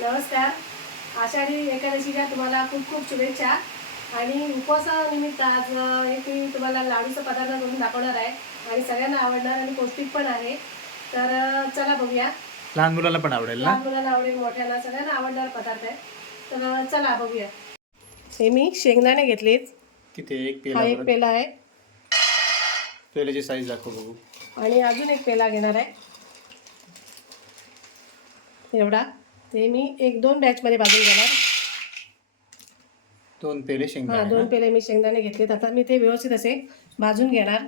नमस्कार. आषाढी एकादशीच्या तुम्हाला खूप खूप शुभेच्छा. आणि उपवासानिमित्त आज एक मी तुम्हाला लाडूचा पदार्थ करून दाखवणार आहे. आणि सगळ्यांना आवडणार आणि पौष्टिक पण आहे. तर चला बघूया. लहान मुलांना पण आवडेल लहान मुलांना आवडेल मोठ्यांना सगळ्यांना आवडणार पदार्थ आहे. तर चला बघूया. हे मी शेंगदाणे घेतलेत. किती एक हा पेला एक बरं. पेला आहे. पेल्याची साईज दाखव बघू. आणि अजून एक पेला घेणार आहे. एवढा. ते मी एक दोन बॅचमध्ये भाजून घेणार. दोन पेले हा शेंगदाणे दोन ना? पेले मी शेंगदाणे घेतलेत. आता मी ते व्यवस्थित असे भाजून घेणार.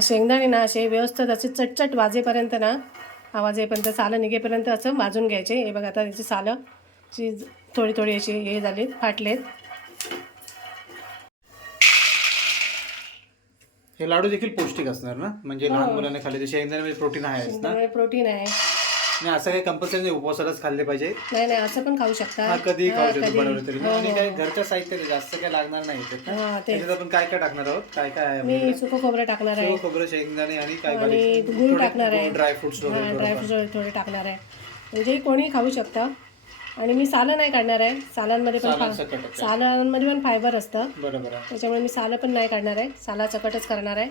शेंगदाणे ना असे व्यवस्थित असे चटचट वाजेपर्यंत ना आवाज येईपर्यंत सालं निघेपर्यंत असं भाजून घ्यायचे. हे बघा आता याची सालं थोडी थोडी अशी हे झालीत फाटलेत. हे लाडू देखील पौष्टिक असणार ना म्हणजे लहान हो. मुलांना खाल्ले तर शेंगदाण्यामध्ये प्रोटीन आहेच ना प्रोटीन आहे आणि असं काही कंपल्सरी नाही उपवासालाच खाल्ले पाहिजे नाही नाही असं पण खाऊ शकता हा कधी हा, खाऊ शकतो. बनवलं तरी हो, आणि हो. काय घरच्या साहित्य जास्त काय लागणार नाही त्याच्यात ना. हा, तेच. त्याच्यात आपण काय काय टाकणार आहोत काय काय आहे मी? सुकं खोबरं टाकणार आहे खोबरं शेंगदाणे आणि काय आणि गूळ टाकणार आहे ड्रायफ्रुट्स हा वगैरे ड्रायफ्रूट थोडे थोडे टाकणार आहे म्हणजे कोणी खाऊ शकतं आणि मी सालं नाही काढणार आहे. सालांमध्ये पण फा- आहे. सालांमध्ये पण फायबर असतं. बरोबर आहे. त्याच्यामुळे मी सालं पण नाही काढणार आहे. साला सकटच करणार आहे.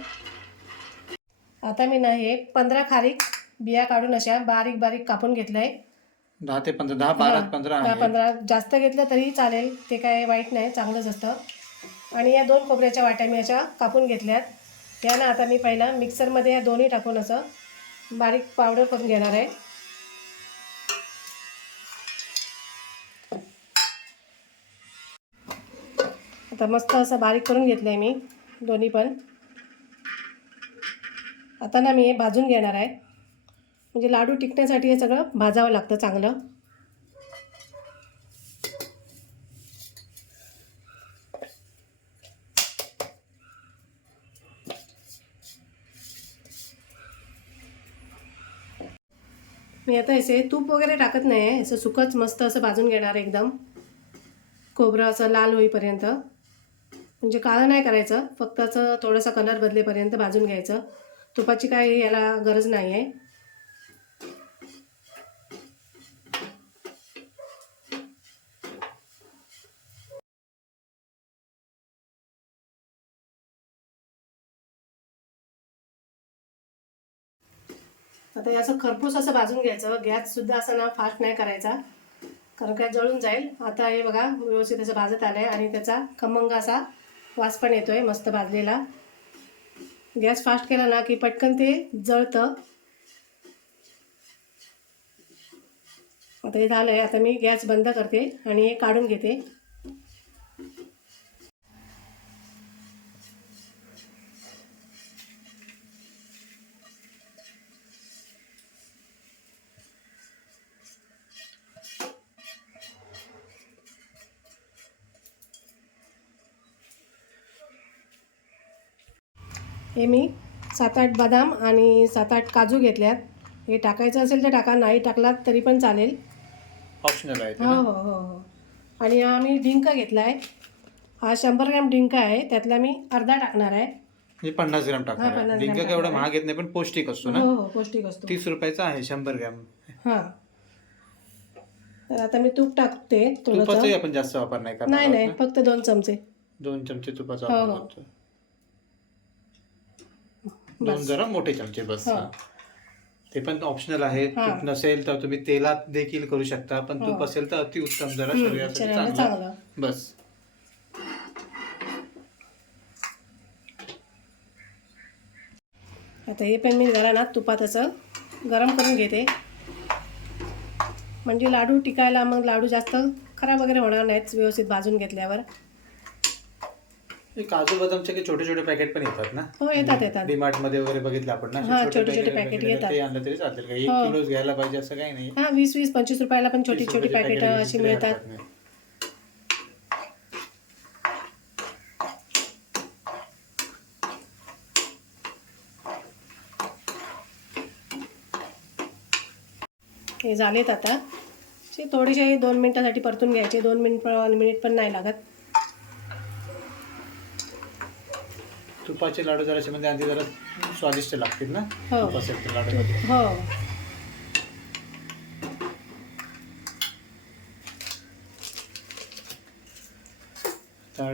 आता मी ना हे पंधरा खारीक बिया काढून अशा बारीक बारीक कापून घेतलं आहे दहा ते पंधरा दहा बारा पंधरा दहा आहे पंधरा. जास्त घेतलं तरी चालेल. ते काय वाईट नाही चांगलंच असतं. आणि या दोन खोबऱ्याच्या वाट्या मी अशा कापून घेतल्यात. या ना आता मी पहिला मिक्सरमध्ये या दोन्ही टाकून असं बारीक पावडर करून घेणार आहे. आता मस्त असं बारीक करून घेतलं आहे मी दोन्ही पण. आता ना मी हे भाजून घेणार आहे. म्हणजे लाडू टिकण्यासाठी हे सगळं भाजावं लागतं चांगलं. मी आता असे तूप वगैरे टाकत नाही आहे असं सुकंच मस्त असं भाजून घेणार एकदम. खोबरं असं लाल होईपर्यंत. म्हणजे काळं नाही करायचं. फक्त थोडासा कलर बदलेपर्यंत भाजून घ्यायचं. तुपाची काय याला गरज नाही आहे आता हे असं खरपूस असं भाजून घ्यायचं. गॅस सुद्धा असं ना फास्ट नाही करायचा. कारण काय जळून जाईल. आता हे बघा व्यवस्थित असं भाजत आलं आहे आणि त्याचा खमंग असा वास पण येतोय मस्त भाजलेला. गॅस फास्ट केला ना की पटकन ते जळतं. आता हे झालं आहे आता मी गॅस बंद करते आणि हे काढून घेते. हे मी सात आठ बदाम आणि सात आठ काजू घेतल्यात. हे टाकायचं असेल तर टाका नाही टाकलात तरी पण चालेल. ऑप्शनल आहे ते हो? हो हो हो. आणि हा मी डिंक घेतला आहे हा शंभर ग्रॅम डिंक आहे. त्यातला मी अर्धा टाकणार आहे. म्हणजे पन्नास ग्राम हा, टाकणार आहे. डिंक ग्राम काय एवढा महाग येत नाही पण पौष्टिक असतो ना? हो हो पौष्टिक असतो. तीस रुपयाचा आहे शंभर ग्रॅम. हां. तर आता मी तूप टाकते थोडंसं. तुपाचाही आपण जास्त वापर नाही करणार नाही आहोत नाही ना. फक्त दोन चमचे. दोन चमचे तुपाचा हो, वापर हो. करतो दोन जरा मोठे चमचे बस हो. हा. ते पण ऑप्शनल आहे हा. तूप नसेल तर तुम्ही तेलात देखील करू शकता पण तूप हो. असेल तर अति उत्तम जरा हम्म, शरीरासाठी शरीराला चांगलं चांगलं बस आता हे पण मी जरा ना तुपात असं गरम करून घेते म्हणजे लाडू टिकायला मग लाडू जास्त खराब वगैरे होणार नाहीत व्यवस्थित भाजून घेतल्यावर हे काजू बदामचे काही छोटे छोटे पॅकेट पण येतात ना? हो येतात येतात. डीमार्टमध्ये वगैरे बघितलं आपण ना असे हा, छोटे छोटे packet वगैरे येतात. ते आणलं तरी चालेल का एक हो. किलोच घ्यायला पाहिजे असं काही नाही. हां वीस वीस पंचवीस रुपयाला पण छोटी छोटी पॅकेट अशी मिळतात. हे झालेत आता. ते थोडेसे दोन मिनटासाठी परतून घ्यायचे. दोन मिनिट मिनिट पण नाही लागत. तुपाचे लाडू जरासे म्हणजे आधी जरा स्वादिष्ट लागतील ना? हो. तुप असेल तर लाडूमध्ये हो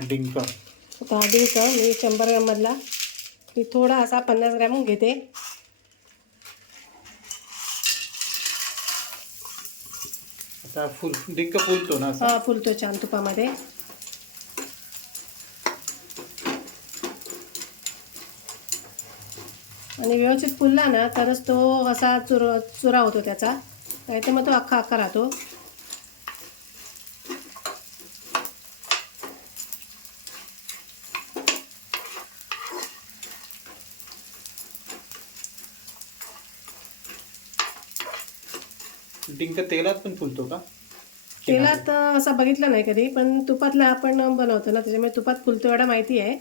डिंक. आता हा डिंक मी शंभर ग्राममधला. मी थोडा असा पन्नास ग्रॅम घेते. आता फुल डिंक फुलतो ना असा? हा फुलतो छान तुपामध्ये. आणि व्यवस्थित फुलला ना तरच तो असा चुर चुरा होतो त्याचा. नाही तर मग तो अख्खा अख्खा राहतो. डिंक तेलात पण फुलतो का? तेलात असा बघितलं नाही कधी पण तुपातला आपण बनवतो ना त्याच्यामुळे तुपात फुलतो एवढा माहिती आहे.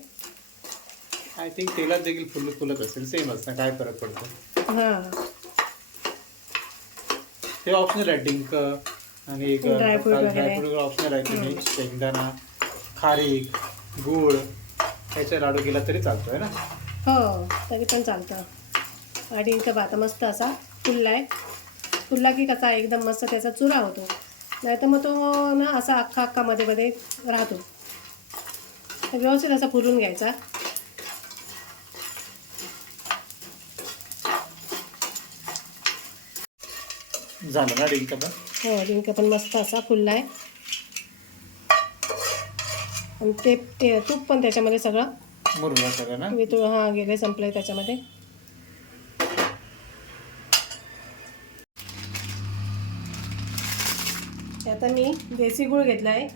आय थिंक तेलात देखील फुल फुलत असेल. सेमच ना काय फरक पडतो? हां. हे ऑप्शनल आहे. डिंक आणि वगैरे. ड्रायफ्रूट ऑप्शनल आहे तुम्ही शेंगदाणा खारीक गूळ ह्याचा लाडू केला तरी चालतोय ना? हो तरी पण चालतं. आणि डिंक भात मस्त असा फुलला आहे फुलला की कसा एकदम मस्त त्याचा चुरा होतो. नाही तर मग तो ना असा अख्खा अख्खा मध्ये मध्ये राहतो. व्यवस्थित असा फुलून घ्यायचा. झालं ना डिंक पण? हो डिंक पण मस्त असा फुलला आहे. आणि ते ते तूप पण त्याच्यामध्ये सगळं. मुरला सगळं ना? मी तू हां गेले संपले त्याच्यामध्ये. आता मी देसी गूळ घेतला आहे.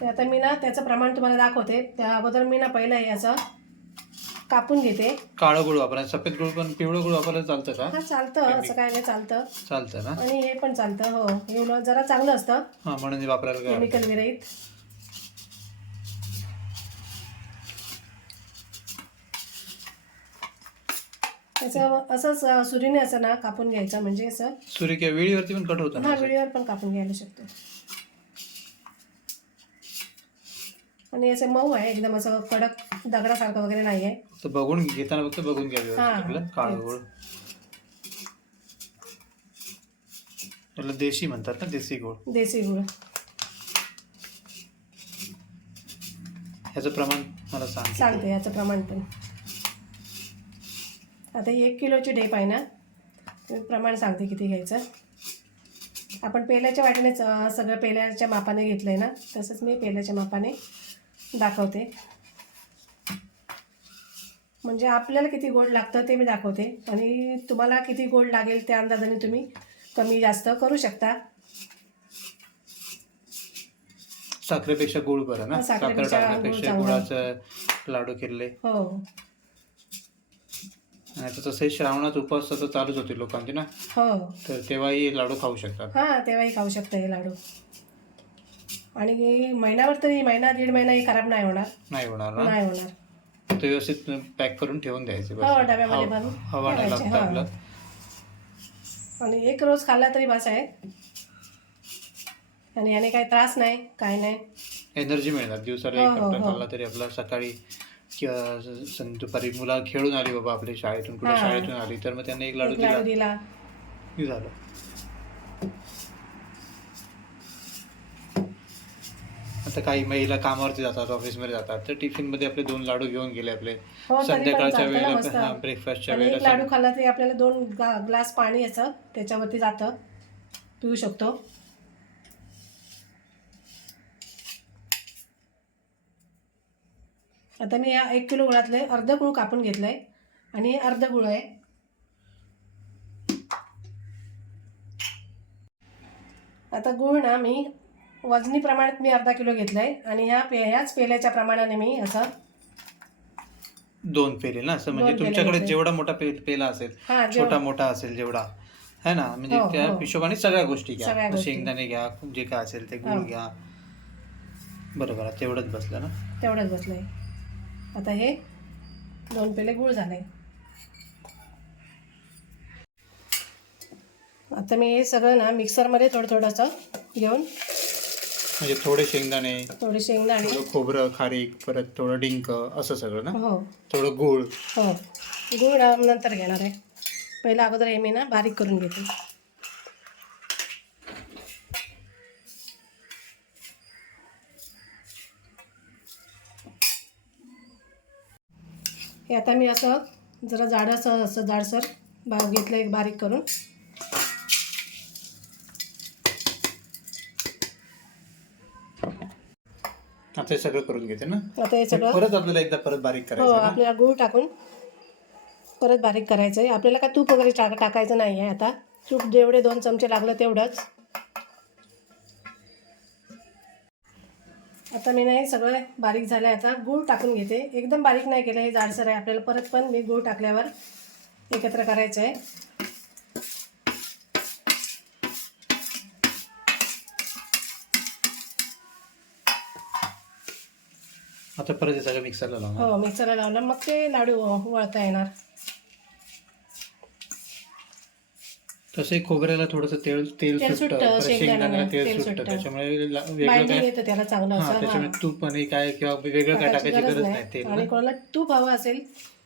ते आता मी ना त्याचं प्रमाण तुम्हाला दाखवते. त्या अगोदर मी ना पहिलं हे असं कापून घेते. काळं गुळ वापरा सफेद गुळ पण पिवळं गुळ वापरायला चालतं का? हा चालतं असं काय नाही चालतं. चालतं ना? आणि हे पण चालतं हो. उलट जरा चांगलं असतं. हा म्हणून हे वापरायला काय केमिकल विरहित. त्याचं असंच अं, सुरीने असं ना कापून घ्यायचं म्हणजे असं. सुरी किंवा वेळीवरती पण कट होतं ना हा असं? वेळेवर पण कापून घ्यायला शकतो. आणि असं मऊ आहे एकदम असं कडक दगडासारखं वगैरे नाही आहे तर बघून घेताना फक्त बघून घ्या व्यवस्थित हा, आपलं काळं तेच. गुळ त्याला देशी म्हणतात ना देशी गुळ. देसी गुळ. ह्याचं प्रमाण मला सांग? सांगते याचं प्रमाण पण. आता ही एक किलोची डेप आहे ना मी प्रमाण सांगते किती घ्यायचं. आपण पेल्याच्या वाटीनेच अं, सगळं पेल्याच्या मापाने घेतलं आहे ना तसंच मी पेल्याच्या मापाने दाखवते. म्हणजे आपल्याला किती गोड लागतं ते मी दाखवते. आणि तुम्हाला किती गोड लागेल त्या अंदाजाने तुम्ही कमी जास्त करू शकता. साखरेपेक्षा गुळ बरं ना? हा, साखर टाकण्यापेक्षा. गुळाचं लाडू केले हो. आता तसे श्रावणात उपवास तर चालूच होते लोकांचे ना? हो. तर तेव्हाही लाडू खाऊ शकतात. हां तेव्हाही खाऊ शकता हे लाडू. आणि महिनाभर तरी महिना दीड महिना हे खराब नाही होणार. नाही होणार ना? नाही होणार. ते व्यवस्थित पॅक करून ठेवून द्यायचे बस. हो, डब्यामध्ये हवा- भरून हवा नाही ठेवायचे, लागतं हा. आपलं आणि एक रोज खाल्ला तरी बस आहे आणि याने काही त्रास नाही काय नाही. एनर्जी मिळणार. दिवसाला हो, एक हो, हो. खाल्ला तरी आपला सकाळी किंवा स- सं- दुपारी मुला खेळून आली बाबा आपल्या शाळेतून. कुठे हा. शाळेतून आली तर मग त्यांना एक लाडू एक दिला. लाडू दिला. की झालं. आता काही महिला कामावरती जातात ऑफिसमध्ये जातात तर टिफिनमध्ये आपले दोन लाडू घेऊन गेले आपले. हो तरी पण संध्याकाळच्या चालतं ना वेळेला मस्त. हा ब्रेकफास्टच्या आणि एक वेळेला लाडू खाल्ला तरी आपल्याला दोन ग्लास पाणी याचं त्याच्यावरती जातं. पिऊ शकतो. आता मी या एक किलो गुळातले अर्ध गुळ कापून घेतलंय आणि हे अर्ध गुळ आहे. आता गुळ ना मी वजनी प्रमाणात मी अर्धा किलो घेतलंय. आणि ह्या पे ह्याच पेल्याच्या प्रमाणाने मी असं दोन पेले ना? असं म्हणजे दोन पेले तुमच्याकडे घेते. जेवढा मोठा पे पेला असेल हा छोटा जेवढं मोठा असेल जेवढा. है ना? म्हणजे हो, त्या हो. हिशोबाने सगळ्या गोष्टी सगळ्या घ्या गोष्टी. शेंगदाणे घ्या जे काय असेल ते गुळ हो. घ्या. बरोबर आहे, तेवढंच बसलं ना? तेवढंच बसलंय. आता हे दोन पेले गुळ झाले. आता मी हे सगळं ना मिक्सरमध्ये थोडं थोडंसं घेऊन म्हणजे थोडे शेंगदाणे थोडी शेंगदाणे. थोडं खोबरं खारीक परत थोडं डिंक असं सगळं ना? हो. थोडं गूळ. हो. गुळ नंतर घेणार आहे. पहिला अगोदर हे मी ना बारीक करून घेते. हे आता मी असं जरा जाडसं असं जाडसर भाव घेतलं एक बारीक करून. आता हे सगळं करून घेते ना? आता हे सगळं परत आपल्याला एकदा परत बारीक हो करायचं ना? आपल्याला गूळ टाकून परत बारीक करायचं आहे आपल्याला काय तूप वगैरे टाक टाकायचं नाही आहे आता? तूप जेवढे दोन चमचे लागलं तेवढंच. आता मी नाही सगळं बारीक झालं आहे आता. गूळ टाकून घेते. एकदम बारीक नाही केलं हे जाडसर आहे. आपल्याला परत पण मी गूळ टाकल्यावर एकत्र करायचं आहे आता परत हे सगळं मिक्सरला लावणार हो मिक्सरला लावलं मग ते लाडू वळता येणार तसे खोबऱ्याला थोडंसं तेल तेल तेल सुटतं सुटतं, परत शेंगदाण्याला शेंगदाण्याला तेल तेल सुटतं सुटतं. त्याच्यामुळे ला- वेगळं बाइंडिंग काय येतं त्याला चांगलं हा असं त्याच्यामुळे हां. तूप आणि काय किंवा वेगळं काय टाकायची गरज नाही तेल आणि. कोणाला तूप हवं असेल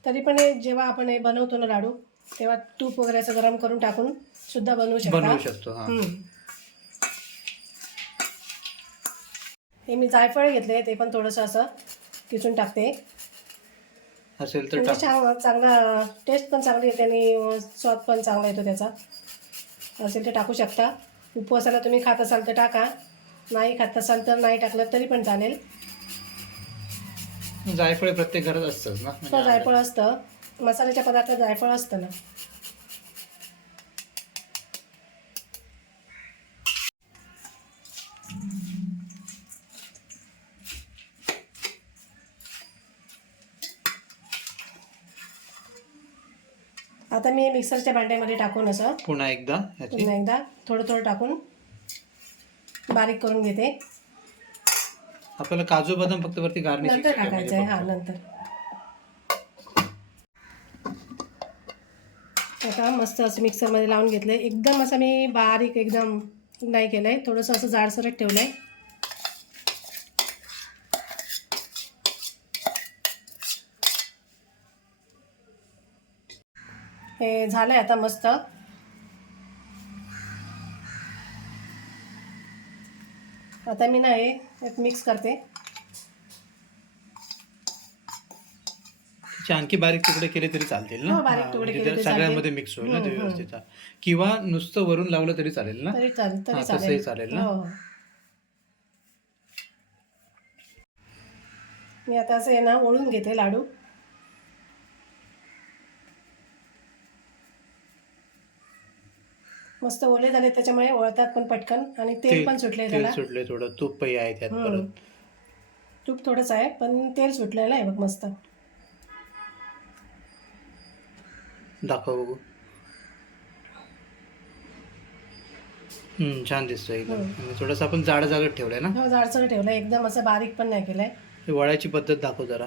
तरी पण हे जेव्हा आपण हे बनवतो ना लाडू तेव्हा तूप वगैरे असं गरम करून टाकून सुद्धा बनवू शकता बनवू शकतो हा हम्म. हे मी जायफळ घेतले ते पण थोडंसं असं किसून टाकते. असेल तर म्हणजे टाक. छान चांगला टेस्ट पण चांगली येते आणि स्वाद पण चांगला येतो त्याचा. असेल तर टाकू शकता. उपवासाला तुम्ही खात असाल तर टाका. नाही खात असाल तर नाही टाकलं तरी पण चालेल. जायफळ प्रत्येक घरात असतंच ना? तर म्हणजे जायफळ असतं. मसाल्याच्या पदार्थात जायफळ असतं ना. आता मी मिक्सरच्या भांड्यामध्ये टाकून असं पुन्हा एकदा पुन्हा एकदा थोडं थोडं टाकून बारीक करून घेते. आपल्याला काजू बदाम फक्त वरती गार्निशिंग नंतर टाकायचं आहे. हा नंतर. आता मस्त असं मिक्सरमध्ये लावून घेतलं एकदम असं मी बारीक एकदम नाही केलं आहे थोडंसं असं जाडसरट ठेवलं आहे हे झालं आहे आता मस्त. आता मी ना हे मिक्स करते. आणखी बारीक तुकडे केले तरी चालतील ना? हो, बारीक हा, तुकडे म्हणजे सगळ्यामध्ये मिक्स होईल ना ते हम्म, हम्म. व्यवस्थित. किंवा नुसतं वरून लावलं तरी चालेल ना? तरी चालेल हा, तरी तसंही चालेल. ना? हो. हो. मी आता असं आहे ना ओळून घेते लाडू. मस्त ओले झाले त्याच्यामुळे ओळतात पण पटकन. आणि तेल पण सुटले तेल त्याला. सुटले थोडं तूपही आहे त्यात हम्म. परत. तूप थोडंच आहे पण तेल सुटलेलं आहे बघ मस्त. दाखव बघू. हम्म छान दिसतोय एकदम. आणि थोडंसं आपण जाड जागत ठेवलंय ना? हो जाडसर ठेवलं एकदम असं बारीक पण नाही केलंय. हे वळायची पद्धत दाखव जरा.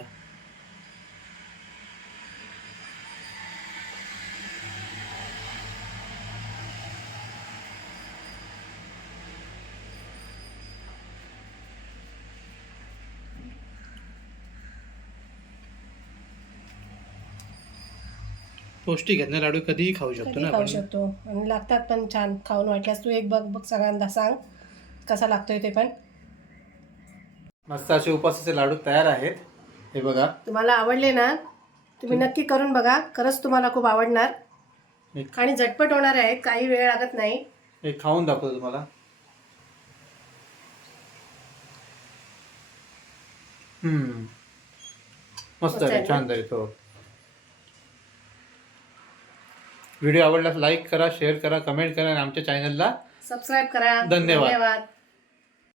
पौष्टिक आहेत. ना लाडू कधीही खाऊ शकतो कधी ना खाऊ आपण. शकतो. आणि लागतात पण छान खाऊन वाटल्यास तू एक बघ बघ सगळ्यांना सांग कसा लागतोय ते पण. मस्त असे उपासाचे लाडू तयार आहेत. हे बघा. तुम्हाला आवडले ना तुम्ही नक्की करून बघा. खरंच तुम्हाला खूप आवडणार. एक. आणि झटपट होणार आहे काही वेळ लागत नाही. एक खाऊन दाखवतो तुम्हाला. हम्म. मस्त मस्त आहे. आहे ना? छान झाले तो. व्हिडिओ आवडल्यास लाईक करा शेअर करा कमेंट करा आणि आमच्या चॅनलला सबस्क्राईब करा धन्यवाद. धन्यवाद